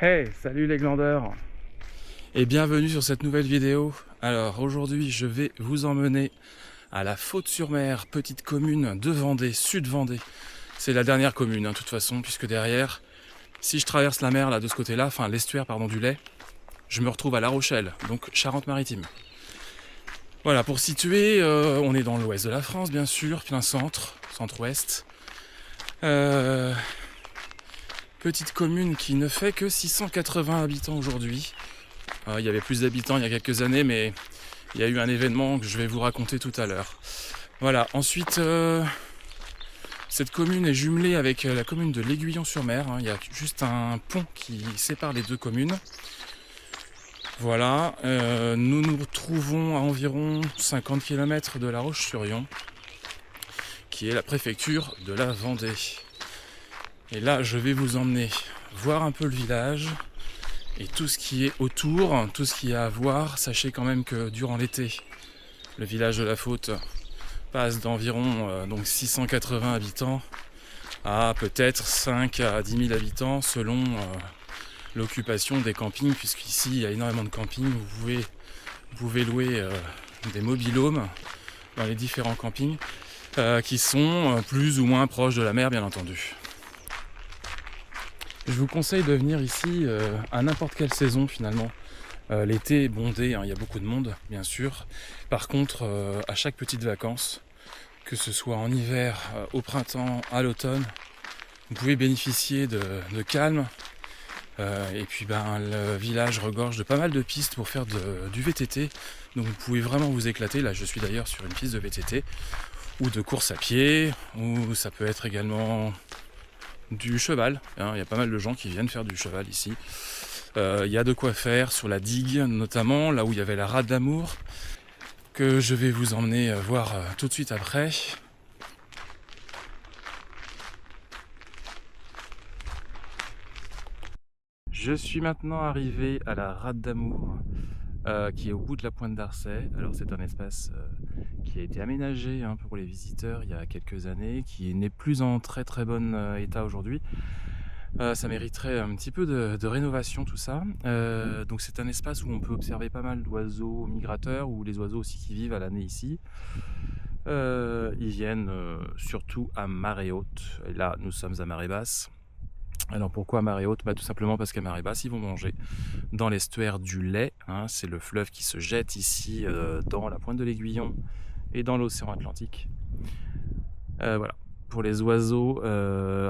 Hey, salut les glandeurs! Et bienvenue sur cette nouvelle vidéo. Alors aujourd'hui je vais vous emmener à la Faute-sur-Mer, petite commune de Vendée, sud-Vendée. C'est la dernière commune de toute façon, puisque derrière, si je traverse la mer là de ce côté-là, enfin l'estuaire pardon du Lay, je me retrouve à La Rochelle, donc Charente-Maritime. Voilà, pour situer, on est dans l'ouest de la France bien sûr, plein centre, centre-ouest. Petite commune qui ne fait que 680 habitants aujourd'hui. Il y avait plus d'habitants il y a quelques années, mais il y a eu un événement que je vais vous raconter tout à l'heure. Voilà, ensuite, cette commune est jumelée avec la commune de l'Aiguillon-sur-Mer. Il y a juste un pont qui sépare les deux communes. Voilà, nous nous retrouvons à environ 50 km de La Roche-sur-Yon, qui est la préfecture de la Vendée. Et là, je vais vous emmener voir un peu le village et tout ce qui est autour, tout ce qu'il y a à voir. Sachez quand même que durant l'été, le village de la Faute passe d'environ donc 680 habitants à peut-être 5 à 10 000 habitants selon l'occupation des campings, puisqu'ici il y a énormément de campings. Vous pouvez louer des mobil-homes dans les différents campings qui sont plus ou moins proches de la mer, bien entendu. Je vous conseille de venir ici à n'importe quelle saison finalement. L'été est bondé, il y a beaucoup de monde bien sûr. Par contre, à chaque petite vacances, que ce soit en hiver, au printemps, à l'automne, vous pouvez bénéficier de calme. Et puis le village regorge de pas mal de pistes pour faire du VTT. Donc vous pouvez vraiment vous éclater. Là je suis d'ailleurs sur une piste de VTT ou de course à pied, ou ça peut être également du cheval. Il y a pas mal de gens qui viennent faire du cheval ici. Il y a de quoi faire sur la digue, notamment là où il y avait la rade d'amour, que je vais vous emmener voir tout de suite après. Je suis maintenant arrivé à la rade d'amour, qui est au bout de la pointe d'Arcet. Alors c'est un espace qui a été aménagé pour les visiteurs il y a quelques années, qui n'est plus en très très bon état aujourd'hui. Ça mériterait un petit peu de rénovation tout ça. Donc c'est un espace où on peut observer pas mal d'oiseaux migrateurs, ou les oiseaux aussi qui vivent à l'année ici. Ils viennent surtout à marée haute, et là nous sommes à marée basse. Alors pourquoi à marée haute? Tout simplement parce qu'à marée basse ils vont manger dans l'estuaire du Lay, c'est le fleuve qui se jette ici dans la pointe de l'Aiguillon et dans l'océan Atlantique. Voilà, pour les oiseaux.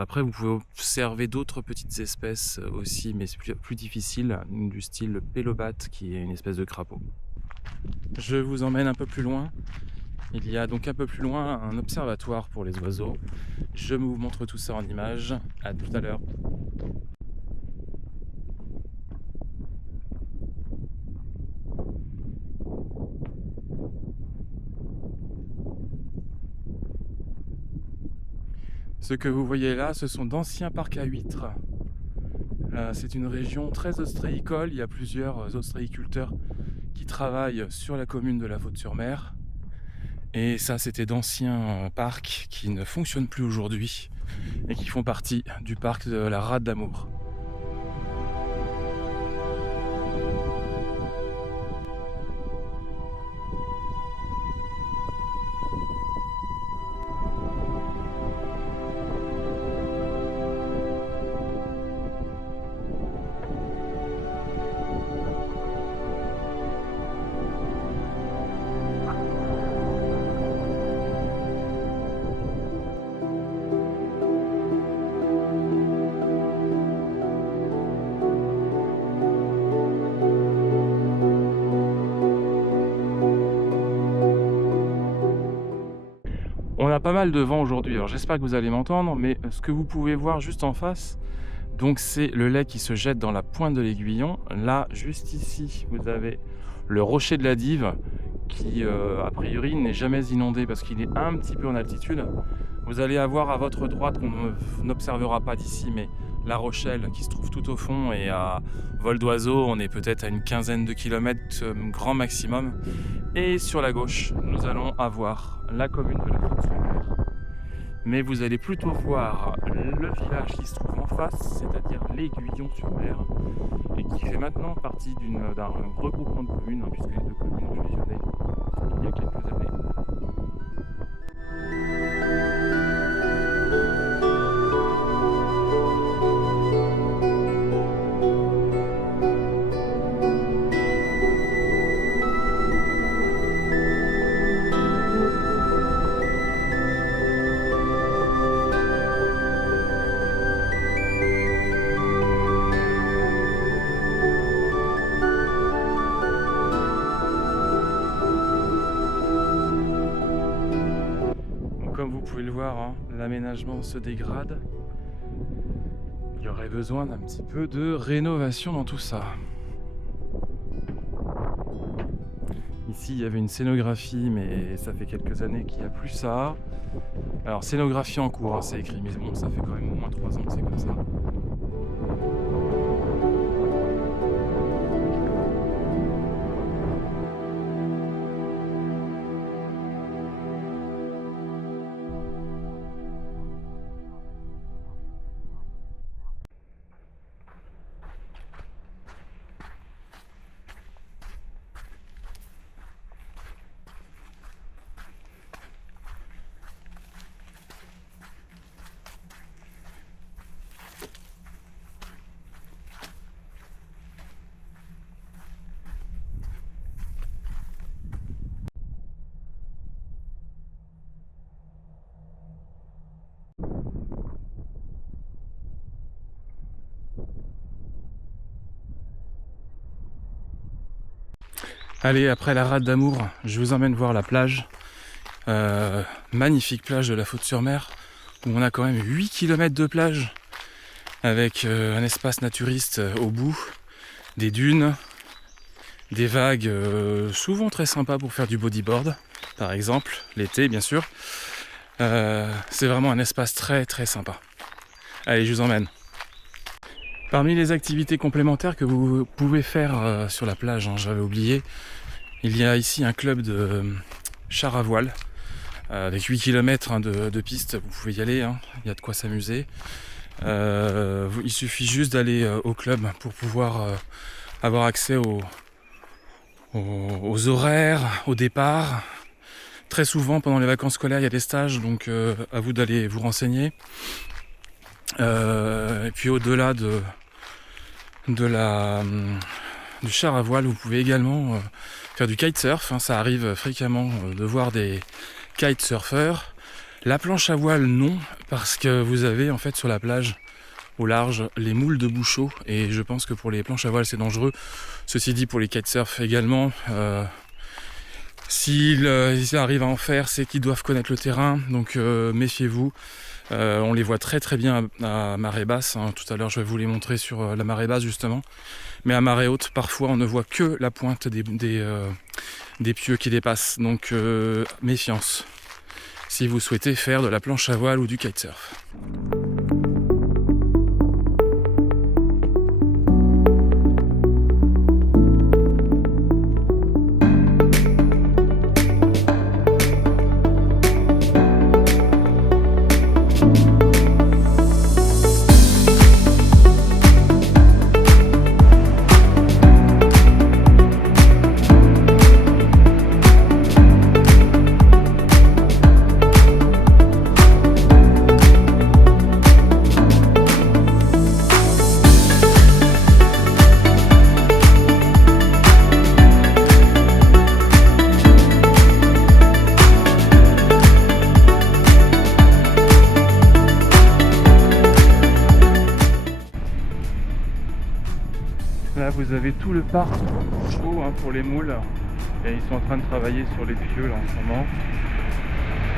Après vous pouvez observer d'autres petites espèces aussi, mais c'est plus difficile, du style pélobate, qui est une espèce de crapaud. Je vous emmène un peu plus loin. Il y a donc un peu plus loin un observatoire pour les oiseaux. Je vous montre tout ça en images. À tout à l'heure. Ce que vous voyez là, ce sont d'anciens parcs à huîtres. C'est une région très ostréicole. Il y a plusieurs ostréiculteurs qui travaillent sur la commune de la Faute-sur-Mer. Et ça, c'était d'anciens parcs qui ne fonctionnent plus aujourd'hui et qui font partie du parc de la Rade d'Amour. On a pas mal de vent aujourd'hui, alors j'espère que vous allez m'entendre, mais ce que vous pouvez voir juste en face, donc c'est le Lay qui se jette dans la pointe de l'Aiguillon. Là, juste ici, vous avez le rocher de la Dive, qui a priori n'est jamais inondé parce qu'il est un petit peu en altitude. Vous allez avoir à votre droite, qu'on n'observera pas d'ici, mais La Rochelle qui se trouve tout au fond, et à vol d'oiseau on est peut-être à une quinzaine de kilomètres grand maximum. Et sur la gauche nous allons avoir la commune de la Faute-sur-Mer, mais vous allez plutôt voir le village qui se trouve en face, c'est-à-dire l'Aiguillon-sur-Mer, et qui fait maintenant partie d'un regroupement de communes, hein, puisque les deux communes ont fusionné il y a quelques années. Comme vous pouvez le voir, hein, l'aménagement se dégrade. Il y aurait besoin d'un petit peu de rénovation dans tout ça. Ici, il y avait une scénographie, mais ça fait quelques années qu'il n'y a plus ça. Alors, scénographie en cours, hein, c'est écrit, mais bon, ça fait quand même au moins 3 ans que c'est comme ça. Allez, après la rade d'Amour, je vous emmène voir la plage. Magnifique plage de la Faute-sur-Mer, où on a quand même 8 km de plage, avec un espace naturiste au bout, des dunes, des vagues souvent très sympas pour faire du bodyboard, par exemple, l'été bien sûr. C'est vraiment un espace très très sympa. Allez, je vous emmène. Parmi les activités complémentaires que vous pouvez faire sur la plage, hein, j'avais oublié, il y a ici un club de char à voile avec 8 km hein, de piste, vous pouvez y aller, hein, il y a de quoi s'amuser. Il suffit juste d'aller au club pour pouvoir avoir accès aux horaires, au départ. Très souvent pendant les vacances scolaires il y a des stages, donc à vous d'aller vous renseigner. Et puis au-delà du char à voile, vous pouvez également faire du kitesurf, hein, ça arrive fréquemment de voir des kitesurfers. La planche à voile non, parce que vous avez en fait sur la plage au large les moules de bouchot, et je pense que pour les planches à voile c'est dangereux. Ceci dit, pour les kitesurf également, s'ils arrivent à en faire, c'est qu'ils doivent connaître le terrain, donc méfiez-vous. On les voit très très bien à marée basse, hein. Tout à l'heure je vais vous les montrer sur la marée basse justement, mais à marée haute parfois on ne voit que la pointe des pieux qui dépassent, donc méfiance si vous souhaitez faire de la planche à voile ou du kitesurf. Là vous avez tout le parc chaud hein, pour les moules, et ils sont en train de travailler sur les pieux là en ce moment.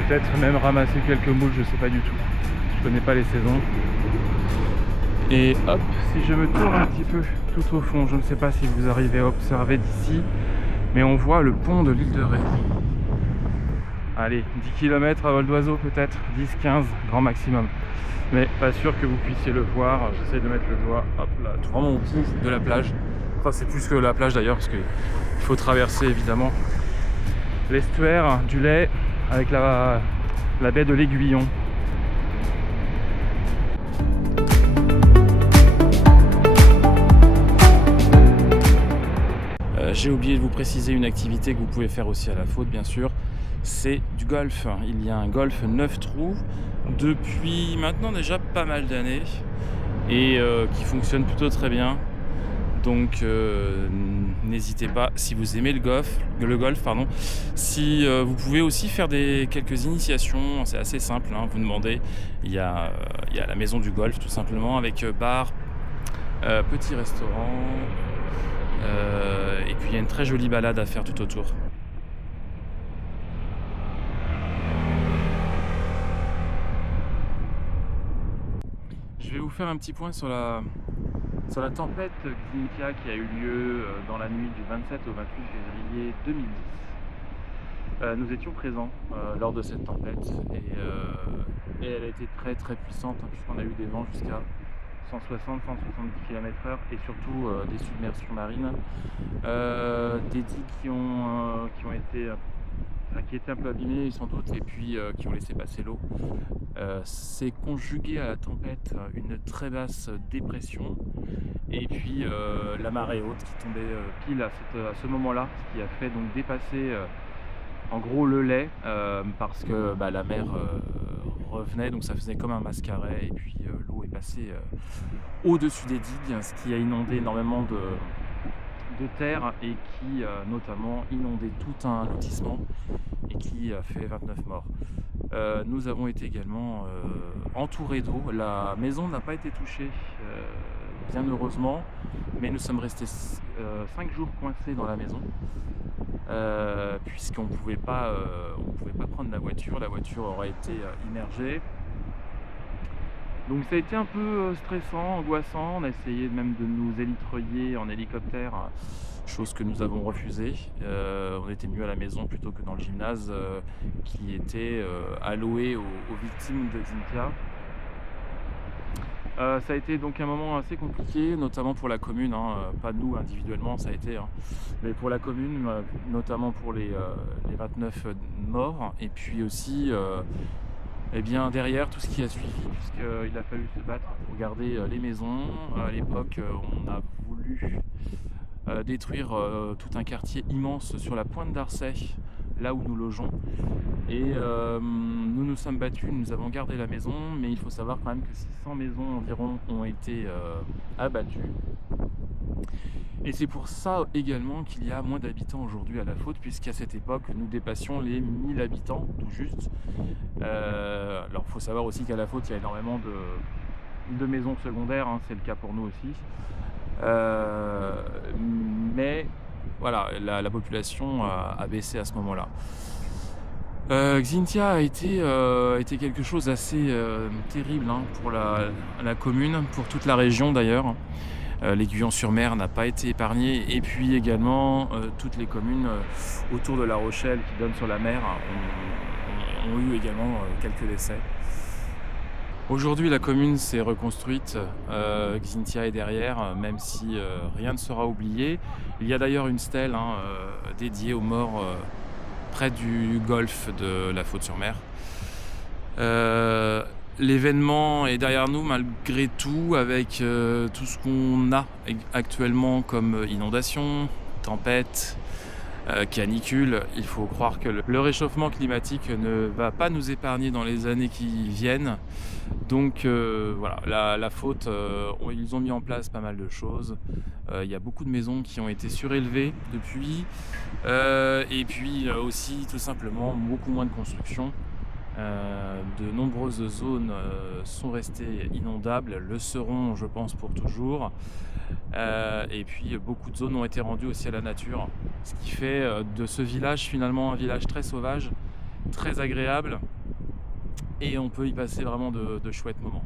Peut-être même ramasser quelques moules, je sais pas du tout, je connais pas les saisons. Et hop, si je me tourne un petit peu tout au fond, je ne sais pas si vous arrivez à observer d'ici, mais on voit le pont de l'île de Ré. Allez, 10 km à vol d'oiseau peut-être, 10-15 grand maximum. Mais pas sûr que vous puissiez le voir. J'essaie de mettre le doigt, hop là, tout vraiment au bout de la plage. Enfin c'est plus que la plage d'ailleurs, parce qu'il faut traverser évidemment l'estuaire du Lay avec la baie de l'Aiguillon. J'ai oublié de vous préciser une activité que vous pouvez faire aussi à la faute, bien sûr, c'est du golf. Il y a un golf 9 trous depuis maintenant déjà pas mal d'années et qui fonctionne plutôt très bien. Donc n'hésitez pas, si vous aimez le golf, si vous pouvez aussi faire quelques initiations, c'est assez simple, hein, vous demandez, il y a la maison du golf tout simplement avec bar, petit restaurant, et puis il y a une très jolie balade à faire tout autour. Je vais vous faire un petit point sur la tempête Xynthia qui a eu lieu dans la nuit du 27 au 28 février 2010. Nous étions présents lors de cette tempête et elle a été très très puissante, hein, puisqu'on a eu des vents jusqu'à 160-170 km/h et surtout des submersions marines, des digues qui étaient un peu abîmées sans doute et puis qui ont laissé passer l'eau. C'est conjugué à la tempête une très basse dépression et puis la marée haute qui tombait pile à ce moment-là, ce qui a fait donc dépasser en gros le lait parce que la mer revenait, donc ça faisait comme un mascaret et puis l'eau est passée au-dessus des digues, ce qui a inondé énormément de terre et qui notamment inondé tout un lotissement et qui a fait 29 morts. Nous avons été également entourés d'eau. La maison n'a pas été touchée, bien heureusement, mais nous sommes restés 5 jours coincés dans la maison, puisqu'on ne pouvait pas prendre la voiture aurait été immergée. Donc ça a été un peu stressant, angoissant, on a essayé même de nous élitreiller en hélicoptère, chose que nous avons refusée. On était mieux à la maison plutôt que dans le gymnase qui était alloué aux victimes de Xynthia. Ça a été donc un moment assez compliqué, notamment pour la commune, hein, pas nous individuellement, ça a été, hein, mais pour la commune, notamment pour les 29 morts, et puis aussi derrière tout ce qui a suivi, puisqu'il a fallu se battre pour garder les maisons. À l'époque, on a voulu détruire tout un quartier immense sur la pointe d'Arcet, là où nous logeons. Et nous nous sommes battus, nous avons gardé la maison, mais il faut savoir quand même que 600 maisons environ ont été abattues. Et c'est pour ça également qu'il y a moins d'habitants aujourd'hui à la faute, puisqu'à cette époque nous dépassions les 1000 habitants tout juste. Alors il faut savoir aussi qu'à la faute il y a énormément de maisons secondaires, hein, c'est le cas pour nous aussi. Mais voilà, la population a baissé à ce moment-là. Xynthia a été quelque chose d'assez terrible, hein, pour la commune, pour toute la région d'ailleurs. L'Aiguillon-sur-Mer n'a pas été épargné et puis également toutes les communes autour de La Rochelle qui donnent sur la mer ont eu également quelques décès. Aujourd'hui la commune s'est reconstruite, Xynthia est derrière, même si rien ne sera oublié. Il y a d'ailleurs une stèle, hein, dédiée aux morts près du golfe de la Faute-sur-Mer. L'événement est derrière nous malgré tout, avec tout ce qu'on a actuellement comme inondations, tempêtes, canicules. Il faut croire que le réchauffement climatique ne va pas nous épargner dans les années qui viennent. Donc voilà, la faute, ils ont mis en place pas mal de choses. Il y a beaucoup de maisons qui ont été surélevées depuis. Et puis aussi tout simplement beaucoup moins de construction. De nombreuses zones sont restées inondables, le seront je pense pour toujours, et puis beaucoup de zones ont été rendues aussi à la nature, ce qui fait de ce village finalement un village très sauvage, très agréable, et on peut y passer vraiment de chouettes moments.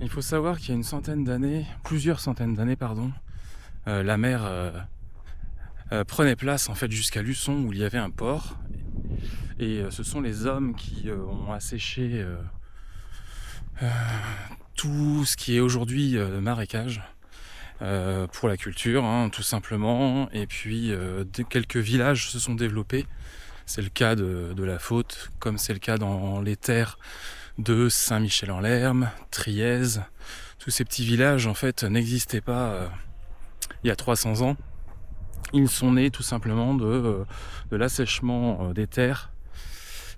Il faut savoir qu'il y a une centaine d'années, plusieurs centaines d'années, pardon, la mer prenait place en fait jusqu'à Luçon où il y avait un port. Et ce sont les hommes qui ont asséché tout ce qui est aujourd'hui marécage pour la culture, hein, tout simplement. Et puis quelques villages se sont développés. C'est le cas de la Faute, comme c'est le cas dans les terres de Saint-Michel-en-Lerme, Trièze. Tous ces petits villages en fait n'existaient pas il y a 300 ans. Ils sont nés tout simplement de l'assèchement des terres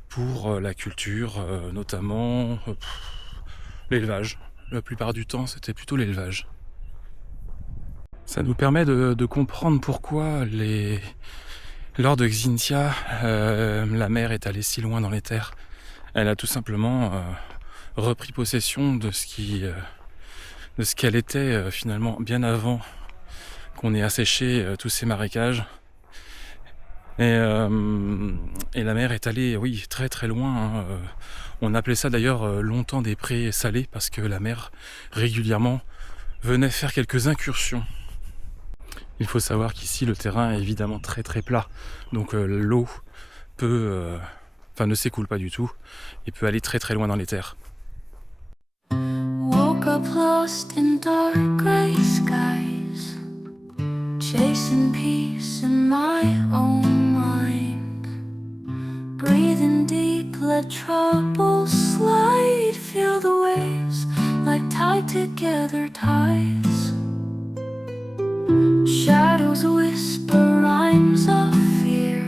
pour la culture, notamment l'élevage. La plupart du temps, c'était plutôt l'élevage. Ça nous permet de comprendre pourquoi lors de Xynthia, la mer est allée si loin dans les terres. Elle a tout simplement repris possession de ce qu'elle était finalement bien avant qu'on ait asséché tous ces marécages. Et la mer est allée, oui, très très loin. Hein. On appelait ça d'ailleurs longtemps des prés salés parce que la mer régulièrement venait faire quelques incursions. Il faut savoir qu'ici le terrain est évidemment très très plat, donc l'eau ne s'écoule pas du tout et peut aller très très loin dans les terres. Woke up lost in dark gray skies, chasing peace in my own mind, breathing deep, let troubles slide, feel the waves like tied together ties. Shadows whisper rhymes of fear,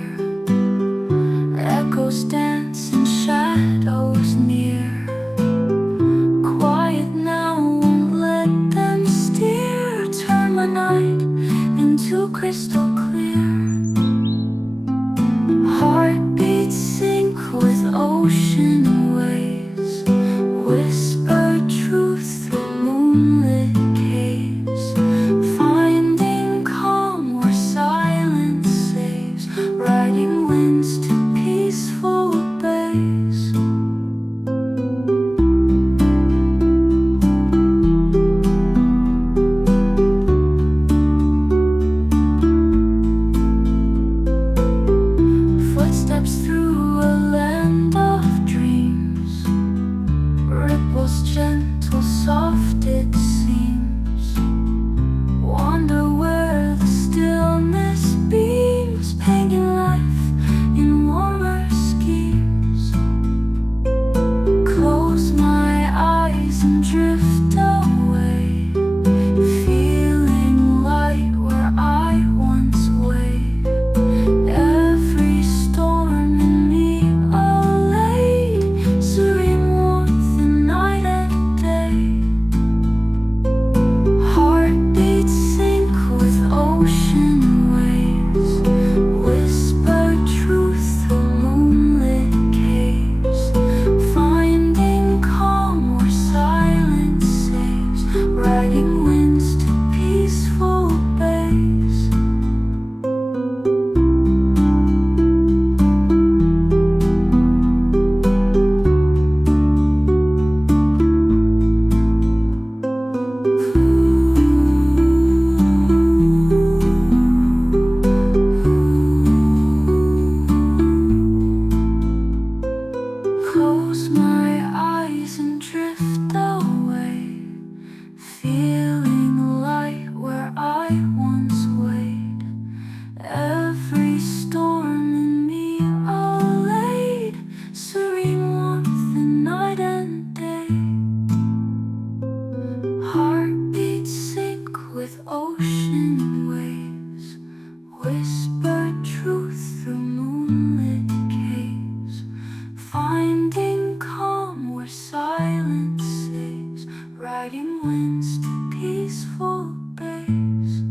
echoes dance in shadows near. Quiet now, won't let them steer, turn my night into crystal clear. Heartbeats sync with ocean waves, whisper truth through moonlit caves, finding calm where silence saves, riding winds to peaceful bays. Footsteps through a land of dreams, ripples gentle, soft it seems. Wander where the stillness beams, painting life in warmer schemes. Close my eyes and drift away, feeling light where I once wayed. Every storm in me allayed, serene warmth in night and day. Heartbeats sync with ocean waves, whisper truth through moonlit caves, finding calm where silence saves, riding winds to peaceful bays. Close my eyes and drift away, feeling light where I once wayed. Every storm in me allayed, serene warmth in night and day. Heartbeats sync with ocean waves, whisper truth through moonlit caves, finding calm where silence saves, riding winds to peaceful bays.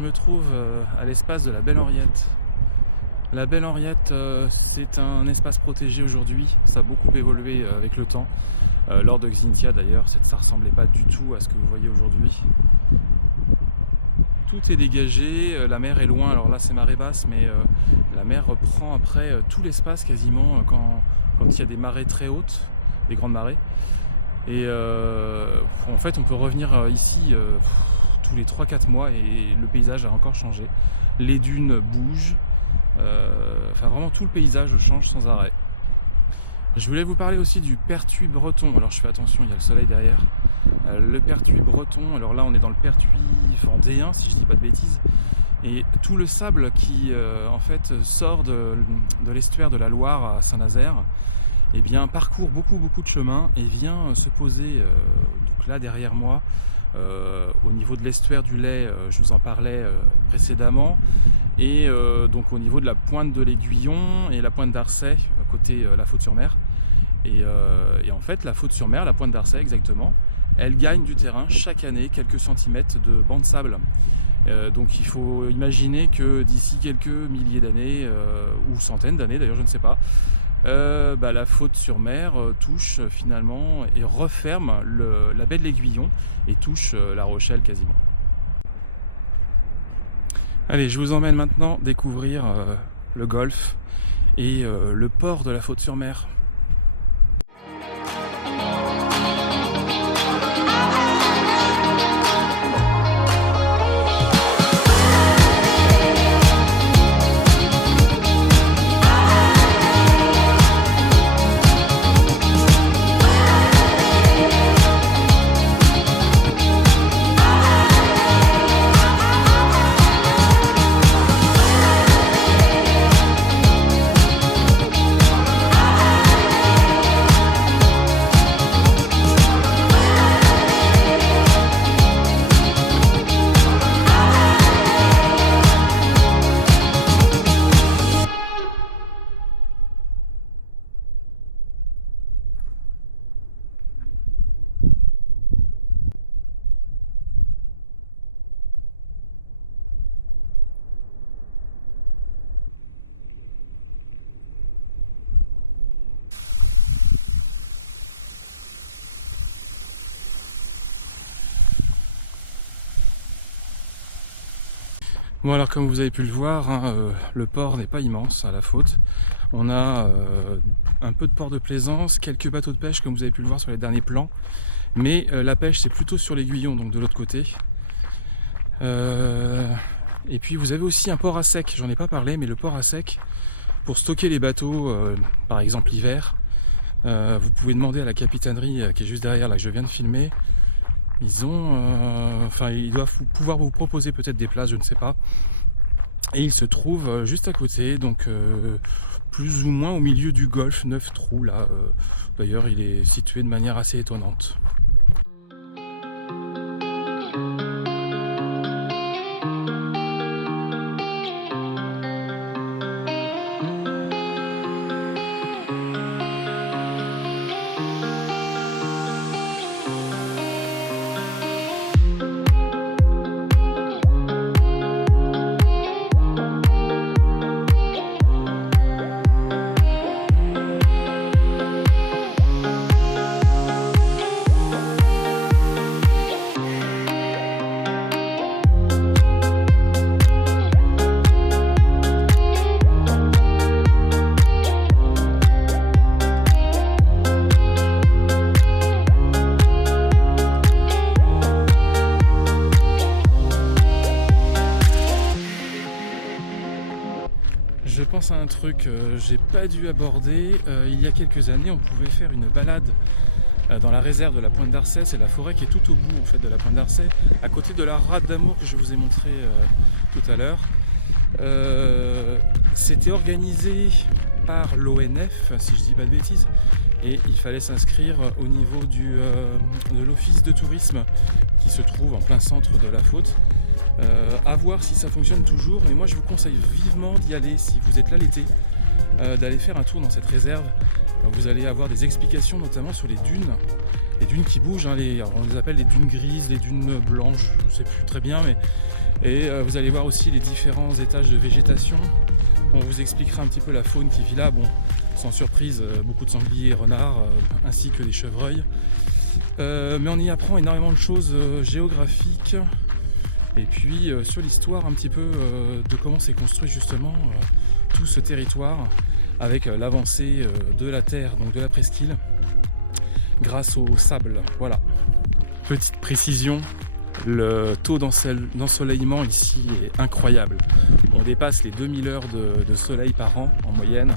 je me trouve à l'espace de la Belle Henriette. La Belle Henriette, c'est un espace protégé aujourd'hui, ça a beaucoup évolué avec le temps. Lors de Xynthia d'ailleurs, ça ressemblait pas du tout à ce que vous voyez aujourd'hui. Tout est dégagé, la mer est loin, alors là c'est marée basse, mais la mer reprend après tout l'espace quasiment quand il y a des marées très hautes, des grandes marées. Et en fait on peut revenir ici tous les 3-4 mois et le paysage a encore changé. Les dunes bougent, enfin vraiment tout le paysage change sans arrêt. Je voulais vous parler aussi du Pertuis breton. Alors je fais attention, il y a le soleil derrière. Le Pertuis breton, alors là on est dans le Pertuis vendéen si je dis pas de bêtises. Et tout le sable qui en fait sort de l'estuaire de la Loire à Saint-Nazaire, eh bien parcourt beaucoup de chemin et vient se poser donc là derrière moi au niveau de l'estuaire du Lay, je vous en parlais précédemment, et donc au niveau de la pointe de l'Aiguillon et la pointe d'Arcet côté la Faute-sur-Mer. Et en fait la Faute-sur-Mer, la pointe d'Arcet exactement, elle gagne du terrain chaque année quelques centimètres de banc de sable. Donc il faut imaginer que d'ici quelques milliers d'années ou centaines d'années d'ailleurs, je ne sais pas, la Faute-sur-Mer touche finalement et referme la baie de l'Aiguillon et touche La Rochelle quasiment. Allez, je vous emmène maintenant découvrir le golfe et le port de la Faute-sur-Mer. Bon alors comme vous avez pu le voir, le port n'est pas immense à la Faute. On a un peu de port de plaisance, quelques bateaux de pêche comme vous avez pu le voir sur les derniers plans. Mais la pêche c'est plutôt sur l'Aiguillon, donc de l'autre côté. Et puis vous avez aussi un port à sec, j'en ai pas parlé, mais le port à sec, pour stocker les bateaux, par exemple l'hiver, vous pouvez demander à la capitainerie qui est juste derrière là que je viens de filmer. Ils doivent pouvoir vous proposer peut-être des places, je ne sais pas. Et il se trouve juste à côté, donc plus ou moins au milieu du golfe 9 trous là. D'ailleurs, il est situé de manière assez étonnante. Je pense à un truc que j'ai pas dû aborder. Il y a quelques années, on pouvait faire une balade dans la réserve de la Pointe d'Arcet. C'est la forêt qui est tout au bout en fait de la Pointe d'Arcet, à côté de la rade d'amour que je vous ai montré tout à l'heure. C'était organisé par l'ONF, si je dis pas de bêtises, et il fallait s'inscrire au niveau de l'office de tourisme qui se trouve en plein centre de la Faute. À voir si ça fonctionne toujours, mais moi je vous conseille vivement d'y aller si vous êtes là l'été, d'aller faire un tour dans cette réserve. Vous allez avoir des explications notamment sur les dunes dunes qui bougent, hein, alors on les appelle les dunes grises, les dunes blanches, je ne sais plus très bien, mais vous allez voir aussi les différents étages de végétation. On vous expliquera un petit peu la faune qui vit là. Bon, sans surprise, beaucoup de sangliers et renards, ainsi que des chevreuils. Mais on y apprend énormément de choses géographiques et puis sur l'histoire un petit peu de comment s'est construit justement tout ce territoire avec l'avancée de la terre, donc de la presqu'île, grâce au sable. Voilà. Petite précision, le taux d'ensoleillement ici est incroyable. On dépasse les 2000 heures de soleil par an en moyenne.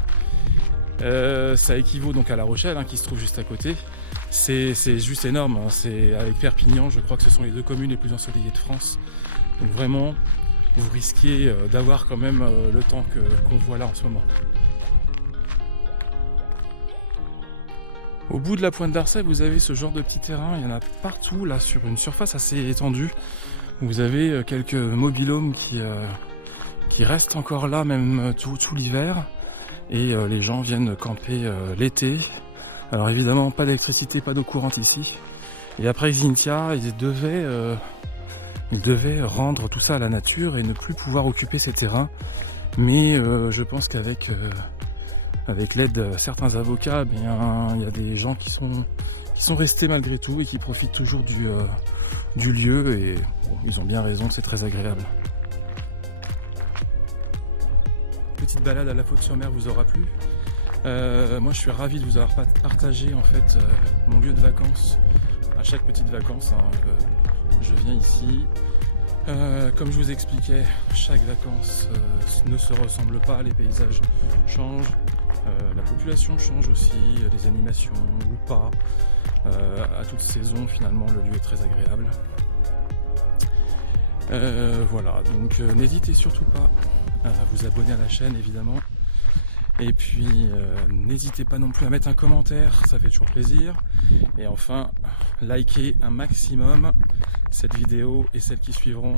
Ça équivaut donc à La Rochelle, hein, qui se trouve juste à côté. C'est juste énorme, hein. C'est avec Perpignan, je crois que ce sont les 2 communes les plus ensoleillées de France. Donc vraiment, vous risquez d'avoir quand même le temps qu'on voit là en ce moment. Au bout de la pointe d'Arcet, vous avez ce genre de petit terrain, il y en a partout là sur une surface assez étendue. Vous avez quelques mobil-homes qui restent encore là même tout l'hiver, et les gens viennent camper l'été. Alors évidemment pas d'électricité, pas d'eau courante ici. Et après Xynthia, ils devaient rendre tout ça à la nature et ne plus pouvoir occuper ces terrains. Mais je pense qu'avec l'aide de certains avocats, il y a des gens qui sont restés malgré tout et qui profitent toujours du lieu, et bon, ils ont bien raison, c'est très agréable. Petite balade à la Faute-sur-Mer vous aura plu. Moi je suis ravi de vous avoir partagé en fait mon lieu de vacances. À chaque petite vacance, hein, je viens ici. Comme je vous expliquais, chaque vacances ne se ressemble pas, les paysages changent. La population change aussi, les animations ou pas. À toute saison, finalement, le lieu est très agréable. Voilà, donc n'hésitez surtout pas à vous abonner à la chaîne, évidemment. Et puis, n'hésitez pas non plus à mettre un commentaire, ça fait toujours plaisir. Et enfin, likez un maximum cette vidéo et celles qui suivront.